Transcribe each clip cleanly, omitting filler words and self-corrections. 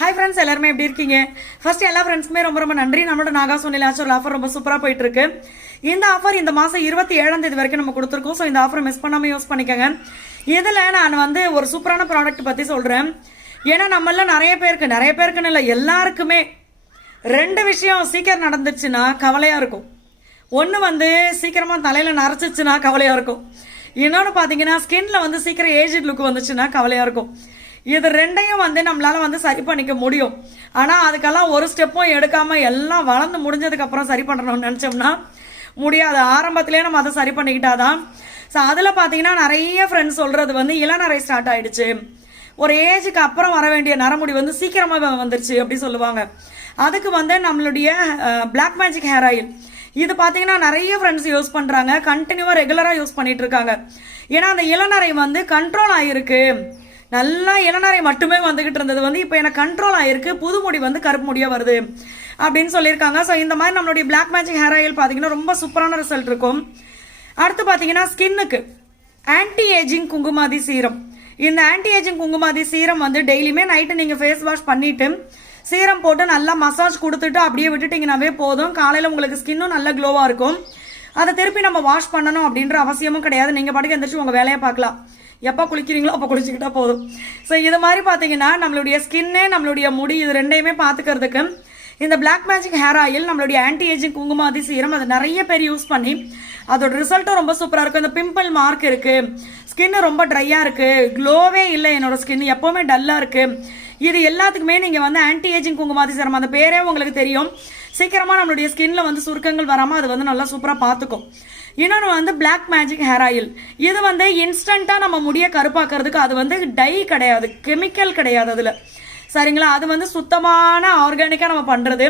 Hi friends, எல்லாருமே எப்படி இருக்கீங்க? ஃபர்ஸ்ட் எல்லா ஃப்ரெண்ட்ஸ்க்குமே ரொம்ப ரொம்ப நன்றி. நம்மளோட நாகா சோனியில் ஒரு ஆஃபர் ரொம்ப சூப்பராக போயிட்டு இருக்கு. இந்த ஆஃபர் இந்த மாதம் 27ஆம் தேதி வரைக்கும் நம்ம கொடுத்துருக்கோம். ஸோ இந்த ஆஃபர் மிஸ் பண்ணாமல் யூஸ் பண்ணிக்கோங்க. இதில் நான் ஒரு சூப்பரான ப்ராடக்ட் பற்றி சொல்கிறேன். ஏன்னா நம்மள நிறைய பேருக்குன்னு இல்லை, எல்லாருக்குமே ரெண்டு விஷயம் சீக்கிரம் நடந்துச்சுன்னா கவலையாக இருக்கும். ஒன்று சீக்கிரமாக தலையில் நரைச்சிச்சுன்னா கவலையாக இருக்கும். இன்னொன்று பார்த்தீங்கன்னா ஸ்கின்ல சீக்கிரம் ஏஜ் லுக் வந்துச்சுன்னா கவலையாக இருக்கும். இது ரெண்டையும் நம்மளால சரி பண்ணிக்க முடியும். ஆனா அதுக்கெல்லாம் ஒரு ஸ்டெப்பும் எடுக்காம எல்லாம் வளர்ந்து முடிஞ்சதுக்கு அப்புறம் சரி பண்ணணும்னு நினைச்சோம்னா முடியாது. ஆரம்பத்திலேயே நம்ம அதை சரி பண்ணிக்கிட்டாதான். ஸோ அதில் பார்த்தீங்கன்னா நிறைய ஃப்ரெண்ட்ஸ் சொல்றது இளநரை ஸ்டார்ட் ஆயிடுச்சு, ஒரு ஏஜுக்கு அப்புறம் வர வேண்டிய நரமுடி சீக்கிரமாக வந்துருச்சு அப்படி சொல்லுவாங்க. அதுக்கு நம்மளுடைய பிளாக் மேஜிக் ஹேர் ஆயில் இது பார்த்தீங்கன்னா நிறைய ஃப்ரெண்ட்ஸ் யூஸ் பண்றாங்க, கண்டினியூவா ரெகுலரா யூஸ் பண்ணிட்டு இருக்காங்க. ஏன்னா அந்த இளநரை கண்ட்ரோல் ஆயிருக்கு. நல்லா இளநரை மட்டுமே வந்துகிட்டு இருந்தது இப்போ எனக்கு கண்ட்ரோல் ஆயிருக்கு, புது முடி கருப்பு முடியா வருது அப்படின்னு சொல்லியிருக்காங்க. ஸோ இந்த மாதிரி நம்மளுடைய பிளாக் மேஜிக் ஹேர் ஆயில் பார்த்தீங்கன்னா ரொம்ப சூப்பரான ரிசல்ட் இருக்கும். அடுத்து பார்த்தீங்கன்னா ஸ்கின்னுக்கு ஆன்டி ஏஜிங் குங்குமாதி சீரம். இந்த ஆன்டி ஏஜிங் குங்குமாதி சீரம் டெய்லியுமே நைட்டு நீங்கள் ஃபேஸ் வாஷ் பண்ணிட்டு சீரம் போட்டு நல்லா மசாஜ் கொடுத்துட்டு அப்படியே விட்டுட்டீங்கன்னாவே போதும். காலையில் உங்களுக்கு ஸ்கின்னும் நல்ல க்ளோவாக இருக்கும். அதை திருப்பி நம்ம வாஷ் பண்ணணும் அப்படின்ற அவசியமும் கிடையாது. நீங்கள் பாட்டுக்கு எந்திரிச்சு உங்கள் வேலையை பார்க்கலாம். எப்போ குளிக்கிறீங்களோ அப்போ குளிச்சுக்கிட்டா போதும். ஸோ இது மாதிரி பார்த்தீங்கன்னா நம்மளுடைய ஸ்கின்னே நம்மளுடைய முடி இது ரெண்டையுமே பார்த்துக்கிறதுக்கு இந்த பிளாக் மேஜிக் ஹேர் ஆயில் நம்மளுடைய ஆன்டி ஏஜிங் குங்குமாதி சீரம் அதை நிறைய பேர் யூஸ் பண்ணி அதோட ரிசல்ட்டும் ரொம்ப சூப்பராக இருக்கும். இந்த பிம்பிள் மார்க் இருக்கு, ஸ்கின்னு ரொம்ப ட்ரையாக இருக்கு, க்ளோவே இல்லை, என்னோட ஸ்கின் எப்போவுமே டல்லாக இருக்கு. இது எல்லாத்துக்குமே நீங்கள் ஆன்டி ஏஜிங் குங்குமாதி சீரம் அந்த பேரே உங்களுக்கு தெரியும். சீக்கிரமாக நம்மளுடைய ஸ்கின்ல சுருக்கங்கள் வராமல் அது நல்லா சூப்பராக பார்த்துக்கும். இன்னொன்று பிளாக் மேஜிக் ஹேர் ஆயில் இது இன்ஸ்டண்ட்டாக நம்ம முடிய கருப்பாக்குறதுக்கு அது டை கிடையாது, கெமிக்கல் கிடையாது அதில், சரிங்களா? அது சுத்தமான ஆர்கானிக்காக நம்ம பண்ணுறது.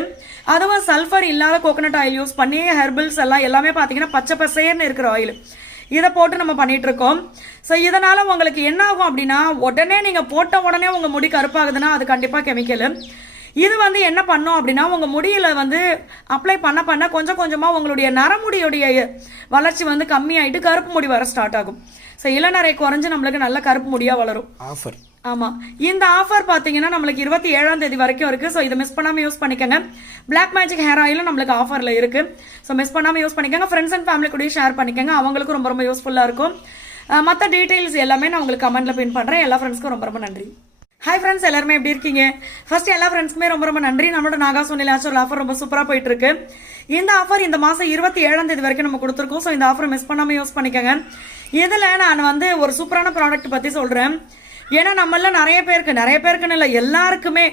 அதுவும் சல்ஃபர் இல்லாத கோகனட் ஆயில் யூஸ் பண்ணி ஹெர்பல்ஸ் எல்லாமே பார்த்தீங்கன்னா பச்சை பசேர்னு இருக்கிற ஆயில் இதை போட்டு நம்ம பண்ணிட்டு இருக்கோம். ஸோ இதனால உங்களுக்கு என்ன ஆகும் அப்படின்னா உடனே நீங்கள் போட்ட உடனே உங்கள் முடி கருப்பாகுதுன்னா அது கண்டிப்பாக கெமிக்கலு. இது என்ன பண்ணும் அப்படின்னா உங்கள் முடியில் அப்ளை பண்ண கொஞ்சம் கொஞ்சமாக உங்களுடைய நரமுடியுடைய வளர்ச்சி கம்மியாயிட்டு கருப்பு முடி வர ஸ்டார்ட் ஆகும். ஸோ இளநரை குறைஞ்சு நம்மளுக்கு நல்ல கருப்பு முடியாக வளரும். ஆஃபர் ஆமாம், இந்த ஆஃபர் பார்த்தீங்கன்னா நம்மளுக்கு 27ஆம் தேதி வரைக்கும் இருக்குது. ஸோ இதை மிஸ் பண்ணாமல் யூஸ் பண்ணிக்கோங்க. பிளாக் மேஜிக் ஹேர் ஆயிலும் நம்மளுக்கு ஆஃபரில் இருக்குது. ஸோ மிஸ் பண்ணாமல் யூஸ் பண்ணிக்கோங்க. ஃப்ரெண்ட்ஸ் அண்ட் ஃபேமிலி கூட ஷேர் பண்ணிக்கோங்க, அவங்களுக்கும் ரொம்ப ரொம்ப யூஸ்ஃபுல்லாக இருக்கும். மற்ற டீட்டெயில்ஸ் எல்லாமே நான் உங்களுக்கு கமெண்ட்டில் பின் பண்ணுறேன். எல்லா ஃப்ரெண்ட்ஸ்க்கும் ரொம்ப ரொம்ப நன்றி. ஹாய் ஃப்ரெண்ட்ஸ், எல்லாருமே எப்படி இருக்கீங்க? ஃபர்ஸ்ட் எல்லா ஃப்ரெண்ட்ஸ்க்குமே ரொம்ப ரொம்ப நன்றி. நம்மளோட நாகா சோனியில் ஒரு ஆஃபர் ரொம்ப சூப்பராக போயிட்டு இருக்கு. இந்த ஆஃபர் இந்த மாதம் 27ஆம் தேதி வரைக்கும் நம்ம கொடுத்துருக்கோம். ஸோ இந்த ஆஃபர் மிஸ் பண்ணாமல் யூஸ் பண்ணிக்கோங்க. இதில் நான் ஒரு சூப்பரான ப்ராடக்ட் பற்றி சொல்கிறேன். ஏன்னா நம்மள நிறைய பேருக்குன்னு இல்லை, எல்லாருக்குமே